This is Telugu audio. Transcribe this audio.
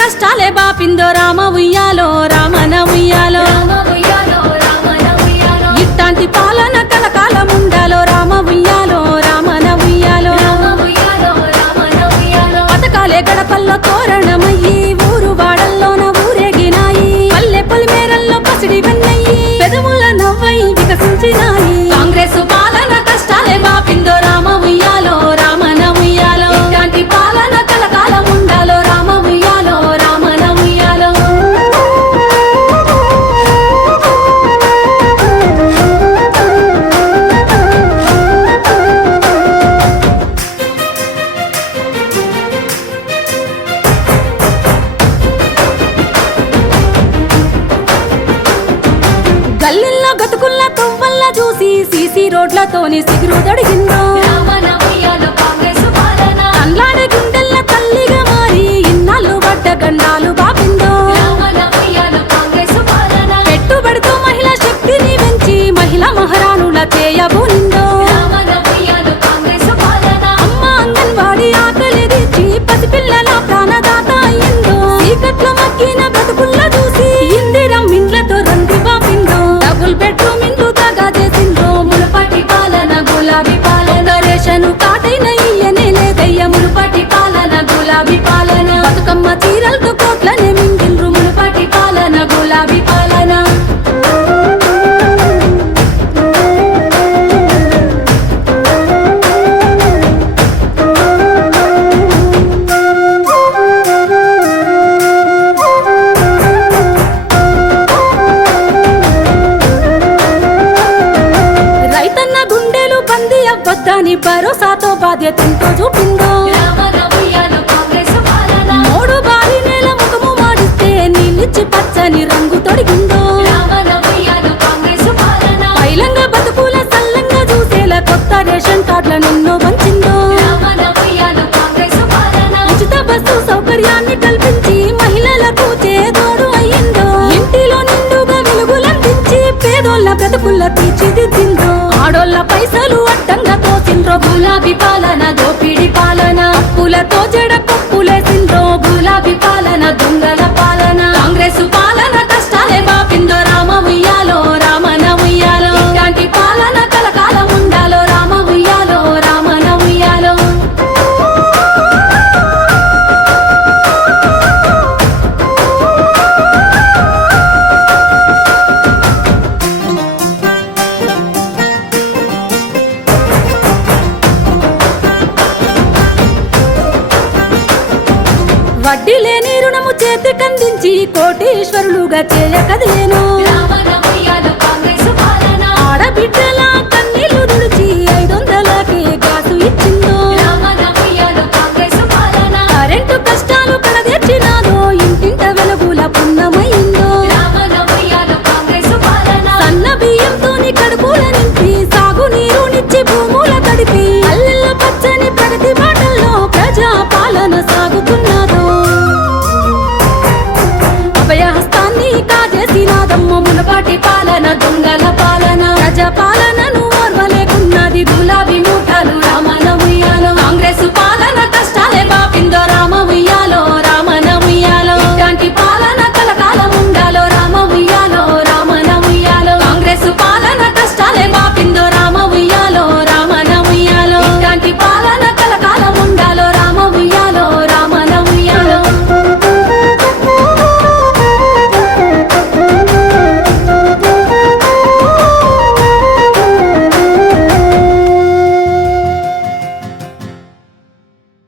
కష్టాలే బాపిందో రామ ఉయ్యాలో రామన ఉయ్యాలో ఇట్లాంటి పాలన కలకాలం ఉండాలో రామ ఉయ్యాలో రామన ఉయ్యాలో పథకాలే గడపల్లో తోరణమయ్యి ఊరు వాడల్లోన ఊరేగినాయి పల్లె పొలిమేరల్లో పసిడి వెన్నయ్యి పెదవుల నవ్వై వికసించినాయి కాంగ్రెస్ పాలన కష్టాలే బాపిందో రామ ఉయ్యాలో రామన ఉయ్యాలో ఇట్లాంటి పాలన కలకాలం ఉండాలో రామ ఉయ్యాలో రామన ఉయ్యాలో గల్లిల్లో గతుకుల్లా తొవ్వల్ల చూసి సీసీ రోడ్లతోని సిగురు తొడిగిందో కండ్లాడే గుండెల్ల తల్లిగా మారి ఇన్నాళ్ళు పడ్డ గండాలు బాపిందో పెట్టుబడితో మహిళా శక్తిని పెంచి మహిళా మహారాణుల చేయబూనిందో అమ్మ అంగన్వాడి ఆకలి తీర్చి పసిపిల్లల ప్రాణదాత అయ్యిందో చీకట్లో మగ్గిన బతుకుల్ల చూసి ఇందిరం ఇండ్లతో రంది బాపిందో డబుల్ బెడ్రూమ్ ఇండ్లు దాగా చేసిందో మునుపటి పాలన గులాబీ పాలన రేషను కాటైన ఇయ్యనే లేదయ్య మునుపటి పాలన గులాబీ పాలన బతుకమ్మ చీరలతో కోట్లనే మింగిల్రు మునుపటి పాలన గులాబీ పాలన రైతన్న గుండెలు బందీ అవ్వద్దని భరోసాతో బాధ్యతతో చూపిందో మూడు బారి నేల ముఖము మాడిస్తే నీళ్ళిచ్చి పచ్చని రంగు తొడిగిందో పైలంగా బతుకుల సల్లంగా చూసేలా కొత్త రేషన్ కార్డులను ఎన్నో పంచిందో ఉచిత బస్సు సౌకర్యాన్ని కల్పించి మహిళలకు చేదోడు అయ్యిందో ఇంటిలో నిండుగా వెలుగులందించి పేదోళ్ళ బ్రతుకుల్ల తీర్చిదిద్దిందో ఆడోళ్ళ పైసలు అడ్డంగా తోసిండ్రో గులాబీ పాలన దోపిడి పాలన అప్పులతో జడ పప్పులేసిండ్రో గులాబీ పాలన దొంగల పాలన కాంగ్రెస్ పాలన కష్టాలే బాపిందో రామ ఉయ్యాలో రామన ఉయ్యాలో ఇట్లాంటి పాలన కలకాలం ఉండాలో రామ ఉయ్యాలో రామన ఉయ్యాలో వడ్డీ లేని రుణము చేతికందించి కోటీశ్వరులుగా చేయకదేను ఆడబిడ్డ